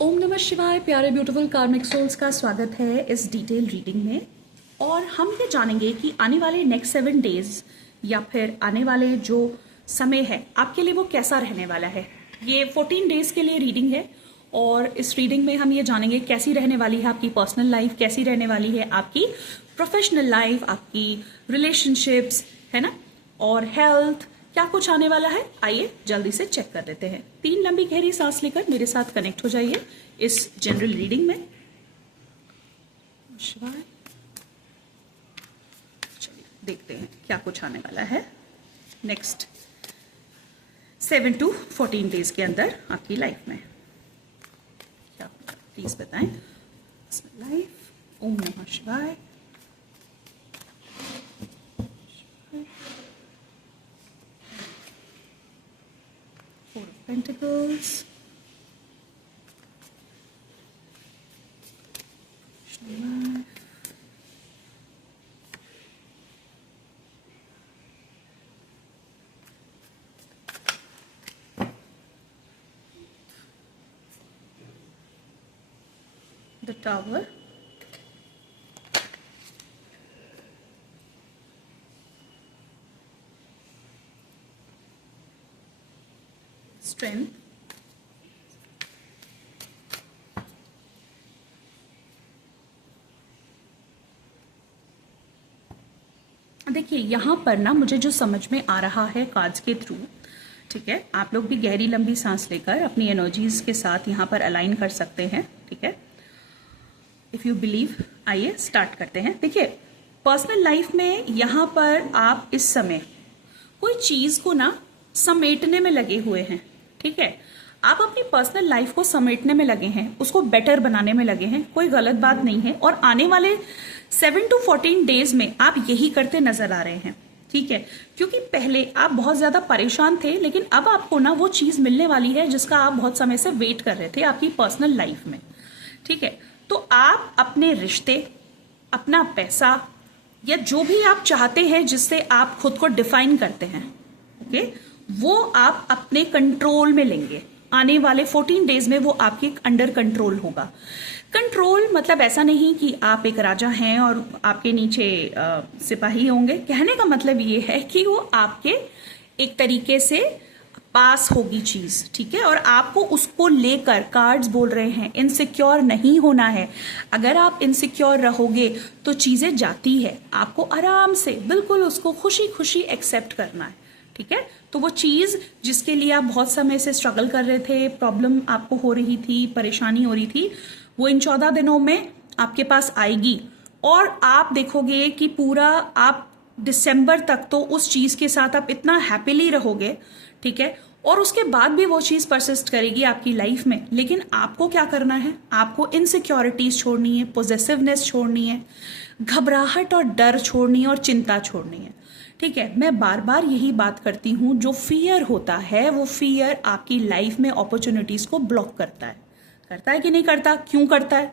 ओम नमः शिवाय। प्यारे ब्यूटीफुल कार्मिक सोल्स का स्वागत है इस डिटेल रीडिंग में। और हम ये जानेंगे कि आने वाले नेक्स्ट 7 डेज या फिर आने वाले जो समय है आपके लिए वो कैसा रहने वाला है। ये 14 डेज के लिए रीडिंग है और इस रीडिंग में हम ये जानेंगे कैसी रहने वाली है आपकी पर्सनल लाइफ, कैसी रहने वाली है आपकी प्रोफेशनल लाइफ, आपकी रिलेशनशिप्स, है ना, और हेल्थ, क्या कुछ आने वाला है। आइए जल्दी से चेक कर लेते हैं। 3 लंबी गहरी सांस लेकर मेरे साथ कनेक्ट हो जाइए इस जनरल रीडिंग में। शिवाय। चलिए देखते हैं क्या कुछ आने वाला है नेक्स्ट 7 to 14 डेज के अंदर आपकी लाइफ में। क्या प्लीज बताएं। लाइफ। ओम नमः शिवाय। Pentacles, the Tower, Strength, देखिए यहाँ पर ना मुझे जो समझ में आ रहा है कार्ड्स के थ्रू, ठीक है, आप लोग भी गहरी लंबी सांस लेकर अपनी एनर्जीज के साथ यहाँ पर अलाइन कर सकते हैं। ठीक है, इफ यू बिलीव। आइए स्टार्ट करते हैं। देखिए पर्सनल लाइफ में यहाँ पर आप इस समय कोई चीज को ना समेटने में लगे हुए हैं। ठीक है, आप अपनी पर्सनल लाइफ को समेटने में लगे हैं, उसको बेटर बनाने में लगे हैं, कोई गलत बात नहीं है। और आने वाले 7 to 14 डेज में आप यही करते नजर आ रहे हैं। ठीक है, क्योंकि पहले आप बहुत ज्यादा परेशान थे, लेकिन अब आपको ना वो चीज मिलने वाली है जिसका आप बहुत समय से वेट कर रहे थे आपकी पर्सनल लाइफ में। ठीक है, तो आप अपने रिश्ते, अपना पैसा या जो भी आप चाहते हैं जिससे आप खुद को डिफाइन करते हैं, ओके, वो आप अपने कंट्रोल में लेंगे। आने वाले 14 डेज में वो आपके अंडर कंट्रोल होगा। कंट्रोल मतलब ऐसा नहीं कि आप एक राजा हैं और आपके नीचे सिपाही होंगे। कहने का मतलब ये है कि वो आपके एक तरीके से पास होगी चीज। ठीक है, और आपको उसको लेकर कार्ड्स बोल रहे हैं इनसिक्योर नहीं होना है। अगर आप इनसिक्योर रहोगे तो चीजें जाती है, आपको आराम से बिल्कुल उसको खुशी खुशी एक्सेप्ट करना है। ठीक है, तो वो चीज जिसके लिए आप बहुत समय से स्ट्रगल कर रहे थे, प्रॉब्लम आपको हो रही थी, परेशानी हो रही थी, वो इन 14 दिनों में आपके पास आएगी। और आप देखोगे कि पूरा आप दिसंबर तक तो उस चीज के साथ आप इतना हैप्पीली रहोगे। ठीक है, और उसके बाद भी वो चीज परसिस्ट करेगी आपकी लाइफ में। लेकिन आपको क्या करना है, आपको इनसिक्योरिटीज छोड़नी है, पोजेसिवनेस छोड़नी है, घबराहट और डर छोड़नी है और चिंता छोड़नी है। ठीक है, मैं बार बार यही बात करती हूं, जो फियर होता है वो फियर आपकी लाइफ में अपॉर्चुनिटीज को ब्लॉक करता है। करता है कि नहीं करता? क्यों करता है?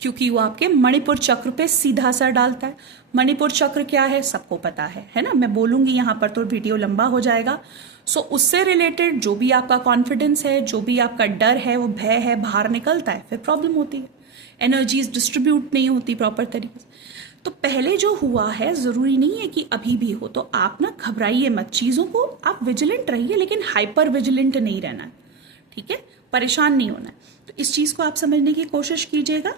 क्योंकि वो आपके मणिपुर चक्र पे सीधा असर डालता है। मणिपुर चक्र क्या है सबको पता है ना। मैं बोलूंगी यहाँ पर तो वीडियो लंबा हो जाएगा। सो उससे रिलेटेड जो भी आपका कॉन्फिडेंस है, जो भी आपका डर है, वो भय है, बाहर निकलता है, फिर प्रॉब्लम होती है, एनर्जीज डिस्ट्रीब्यूट नहीं होती प्रॉपर तरीके से। तो पहले जो हुआ है जरूरी नहीं है कि अभी भी हो। तो आप ना घबराइए मत, चीजों को आप विजिलेंट रहिए, लेकिन हाइपर विजिलेंट नहीं रहना है। ठीक है, परेशान नहीं होना है। तो इस चीज को आप समझने की कोशिश कीजिएगा।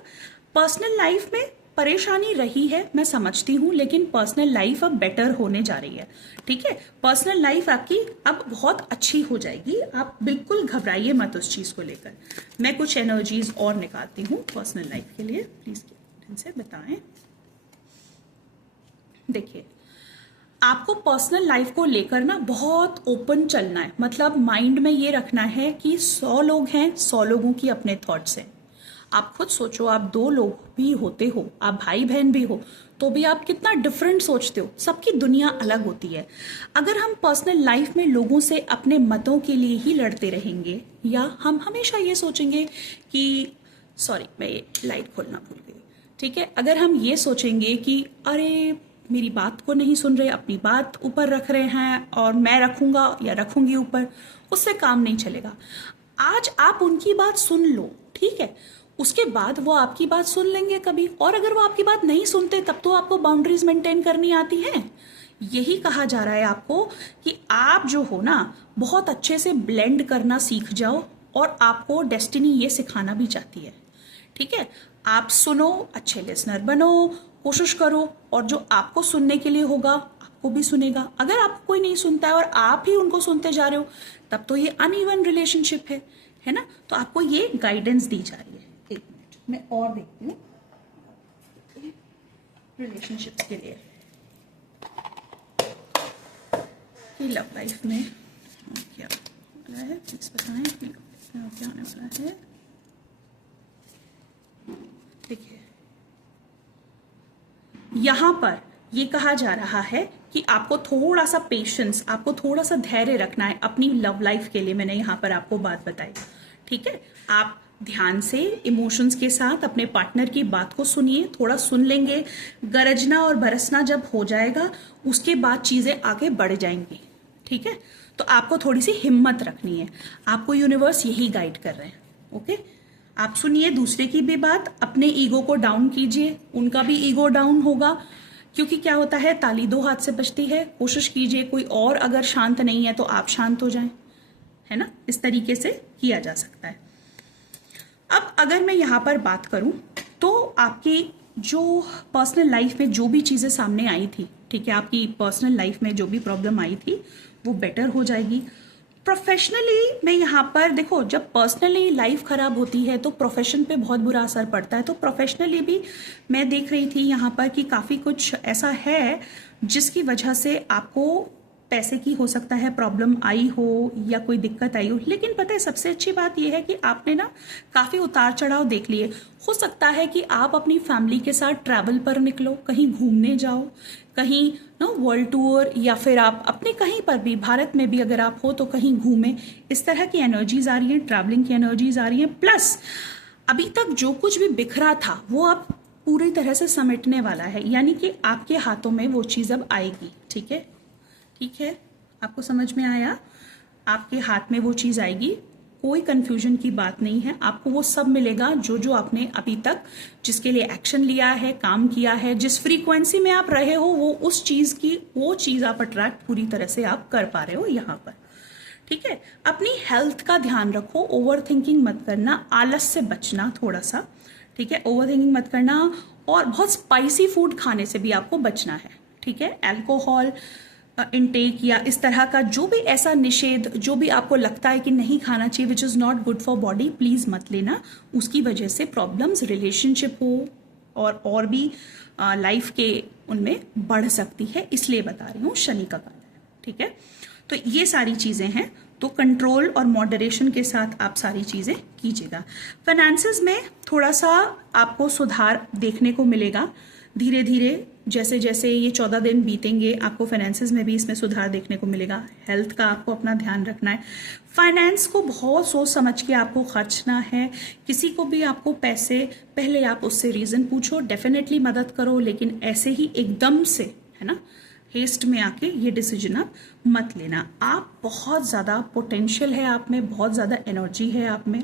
पर्सनल लाइफ में परेशानी रही है, मैं समझती हूं, लेकिन पर्सनल लाइफ अब बेटर होने जा रही है। ठीक है, पर्सनल लाइफ आपकी अब बहुत अच्छी हो जाएगी। आप बिल्कुल घबराइए मत उस चीज को लेकर। मैं कुछ एनर्जीज और निकालती हूँ पर्सनल लाइफ के लिए, प्लीज इनसे बताएं। देखिए आपको पर्सनल लाइफ को लेकर ना बहुत ओपन चलना है। मतलब माइंड में ये रखना है कि 100 लोग हैं, 100 लोगों की अपने थॉट्स हैं। आप खुद सोचो, आप 2 लोग भी होते हो, आप भाई बहन भी हो, तो भी आप कितना डिफरेंट सोचते हो। सबकी दुनिया अलग होती है। अगर हम पर्सनल लाइफ में लोगों से अपने मतों के लिए ही लड़ते रहेंगे, या हम हमेशा ये सोचेंगे कि सॉरी मैं ये लाइट खोलना भूल गई। ठीक है, अगर हम ये सोचेंगे कि अरे मेरी बात को नहीं सुन रहे, अपनी बात ऊपर रख रहे हैं और मैं रखूंगा या रखूंगी ऊपर, उससे काम नहीं चलेगा। आज आप उनकी बात सुन लो। ठीक है, उसके बाद वो आपकी बात सुन लेंगे कभी, और अगर वो आपकी बात नहीं सुनते तब तो आपको बाउंड्रीज मेंटेन करनी आती है। यही कहा जा रहा है आपको कि आप जो हो ना बहुत अच्छे से ब्लेंड करना सीख जाओ, और आपको डेस्टिनी ये सिखाना भी चाहती है। ठीक है, आप सुनो, अच्छे लिसनर बनो, कोशिश करो, और जो आपको सुनने के लिए होगा आपको भी सुनेगा। अगर आपको कोई नहीं सुनता है और आप ही उनको सुनते जा रहे हो, तब तो ये अनइवन रिलेशनशिप है ना। तो आपको ये गाइडेंस दी जा रही है। एक मिनट मैं और देखती हूँ रिलेशनशिप्स के लिए कि लव लाइफ में क्या वाला है, प्लीज बताएं कि क्या होने वाला है। देखिए, यहां पर ये कहा जा रहा है कि आपको थोड़ा सा पेशेंस, आपको थोड़ा सा धैर्य रखना है अपनी लव लाइफ के लिए। मैंने यहां पर आपको बात बताई, ठीक है। आप ध्यान से इमोशंस के साथ अपने पार्टनर की बात को सुनिए, थोड़ा सुन लेंगे, गरजना और बरसना जब हो जाएगा उसके बाद चीजें आगे बढ़ जाएंगी, ठीक है। तो आपको थोड़ी सी हिम्मत रखनी है, आपको यूनिवर्स यही गाइड कर रहे हैं। ओके, आप सुनिए दूसरे की भी बात, अपने ईगो को डाउन कीजिए, उनका भी ईगो डाउन होगा, क्योंकि क्या होता है ताली दो हाथ से बजती है। कोशिश कीजिए कोई और अगर शांत नहीं है तो आप शांत हो जाएं, है ना। इस तरीके से किया जा सकता है। अब अगर मैं यहाँ पर बात करूं तो आपकी जो पर्सनल लाइफ में जो भी चीजें सामने आई थी, ठीक है, आपकी पर्सनल लाइफ में जो भी प्रॉब्लम आई थी वो बेटर हो जाएगी। प्रोफेशनली मैं यहाँ पर देखो, जब पर्सनली लाइफ खराब होती है तो प्रोफेशन पे बहुत बुरा असर पड़ता है। तो प्रोफेशनली भी मैं देख रही थी यहाँ पर कि काफ़ी कुछ ऐसा है जिसकी वजह से आपको पैसे की हो सकता है प्रॉब्लम आई हो या कोई दिक्कत आई हो। लेकिन पता है सबसे अच्छी बात यह है कि आपने ना काफ़ी उतार चढ़ाव देख लिए। हो सकता है कि आप अपनी फैमिली के साथ ट्रैवल पर निकलो, कहीं घूमने जाओ, कहीं ना वर्ल्ड टूर, या फिर आप अपने कहीं पर भी भारत में भी अगर आप हो तो कहीं घूमें। इस तरह की एनर्जीज आ रही हैं, ट्रैवलिंग की एनर्जीज आ रही हैं। प्लस अभी तक जो कुछ भी बिखरा था वो अब पूरी तरह से समेटने वाला है, यानी कि आपके हाथों में वो चीज़ अब आएगी। ठीक है, ठीक है, आपको समझ में आया? आपके हाथ में वो चीज़ आएगी, कोई कंफ्यूजन की बात नहीं है। आपको वो सब मिलेगा जो जो आपने अभी तक जिसके लिए एक्शन लिया है, काम किया है, जिस फ्रीक्वेंसी में आप रहे हो वो उस चीज़ की वो चीज़ आप अट्रैक्ट पूरी तरह से आप कर पा रहे हो यहाँ पर। ठीक है, अपनी हेल्थ का ध्यान रखो, ओवर थिंकिंग मत करना, आलस से बचना थोड़ा सा। ठीक है, ओवर थिंकिंग मत करना, और बहुत स्पाइसी फूड खाने से भी आपको बचना है। ठीक है, अल्कोहल इनटेक या इस तरह का जो भी ऐसा निषेध जो भी आपको लगता है कि नहीं खाना चाहिए, which is not good for body, please मत लेना। उसकी वजह से प्रॉब्लम्स रिलेशनशिप हो और भी लाइफ के उनमें बढ़ सकती है, इसलिए बता रही हूँ, शनि का कारण है। ठीक है, तो ये सारी चीज़ें हैं, तो कंट्रोल और मॉडरेशन के साथ आप सारी चीज़ें कीजिएगा। फाइनेंसेस में थोड़ा सा आपको सुधार देखने को मिलेगा धीरे धीरे, जैसे जैसे ये 14 दिन बीतेंगे आपको फाइनेंसेस में भी इसमें सुधार देखने को मिलेगा। हेल्थ का आपको अपना ध्यान रखना है, फाइनेंस को बहुत सोच समझ के आपको खर्चना है। किसी को भी आपको पैसे, पहले आप उससे रीज़न पूछो, डेफिनेटली मदद करो, लेकिन ऐसे ही एकदम से, है ना, हेस्ट में आके ये डिसीजन आप मत लेना। आप बहुत ज़्यादा पोटेंशियल है आप में, बहुत ज़्यादा एनर्जी है आप में,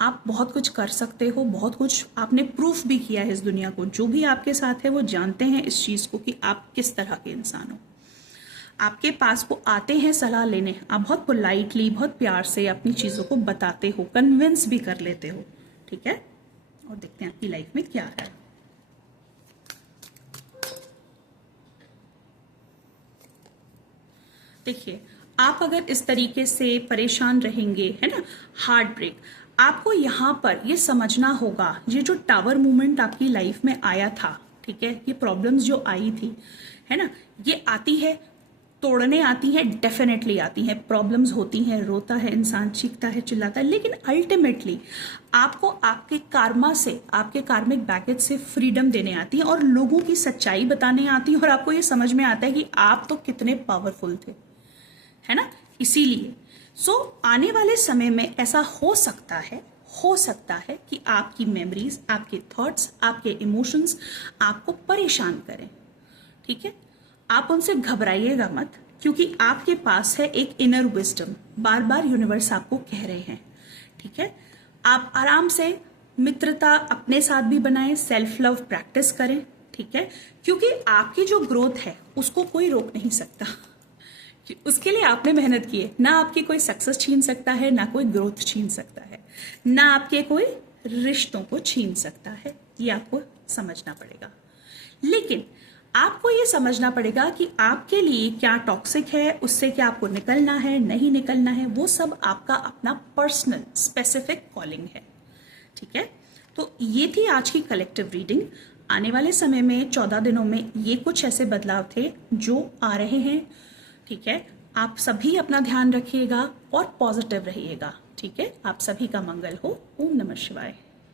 आप बहुत कुछ कर सकते हो, बहुत कुछ आपने प्रूफ भी किया है इस दुनिया को। जो भी आपके साथ है वो जानते हैं इस चीज़ को कि आप किस तरह के इंसान हो। आपके पास वो आते हैं सलाह लेने, आप बहुत पोलाइटली, बहुत प्यार से अपनी चीज़ों को बताते हो, कन्विंस भी कर लेते हो। ठीक है, और देखते हैं आपकी लाइफ में क्या आ रहा है। देखिए, आप अगर इस तरीके से परेशान रहेंगे, है ना, हार्ट ब्रेक, आपको यहाँ पर ये समझना होगा, ये जो टावर मूवमेंट आपकी लाइफ में आया था, ठीक है, ये प्रॉब्लम्स जो आई थी, है ना, ये आती है, तोड़ने आती हैं, डेफिनेटली आती हैं, प्रॉब्लम्स होती हैं, रोता है इंसान, चीखता है, चिल्लाता है, लेकिन अल्टीमेटली आपको आपके कार्मा से, आपके कार्मिक बैगेज से फ्रीडम देने आती है, और लोगों की सच्चाई बताने आती है, और आपको ये समझ में आता है कि आप तो कितने पावरफुल थे, है ना। इसीलिए आने वाले समय में ऐसा हो सकता है कि आपकी मेमोरीज, आपके थॉट्स, आपके इमोशंस आपको परेशान करें। ठीक है, आप उनसे घबराइएगा मत, क्योंकि आपके पास है एक इनर विजडम, बार बार यूनिवर्स आपको कह रहे हैं। ठीक है, आप आराम से मित्रता अपने साथ भी बनाएं, सेल्फ लव प्रैक्टिस करें, ठीक है, क्योंकि आपकी जो ग्रोथ है उसको कोई रोक नहीं सकता। उसके लिए आपने मेहनत की है, ना आपकी कोई सक्सेस छीन सकता है, ना कोई ग्रोथ छीन सकता है, ना आपके कोई रिश्तों को छीन सकता है। ये आपको समझना पड़ेगा। लेकिन आपको ये समझना पड़ेगा कि आपके लिए क्या टॉक्सिक है, उससे क्या आपको निकलना है, नहीं निकलना है, वो सब आपका अपना पर्सनल स्पेसिफिक कॉलिंग है, ठीक है। तो ये थी आज की कलेक्टिव रीडिंग। आने वाले समय में 14 दिनों में ये कुछ ऐसे बदलाव थे जो आ रहे हैं, ठीक है। आप सभी अपना ध्यान रखिएगा और पॉजिटिव रहिएगा, ठीक है। आप सभी का मंगल हो। ओम नमः शिवाय।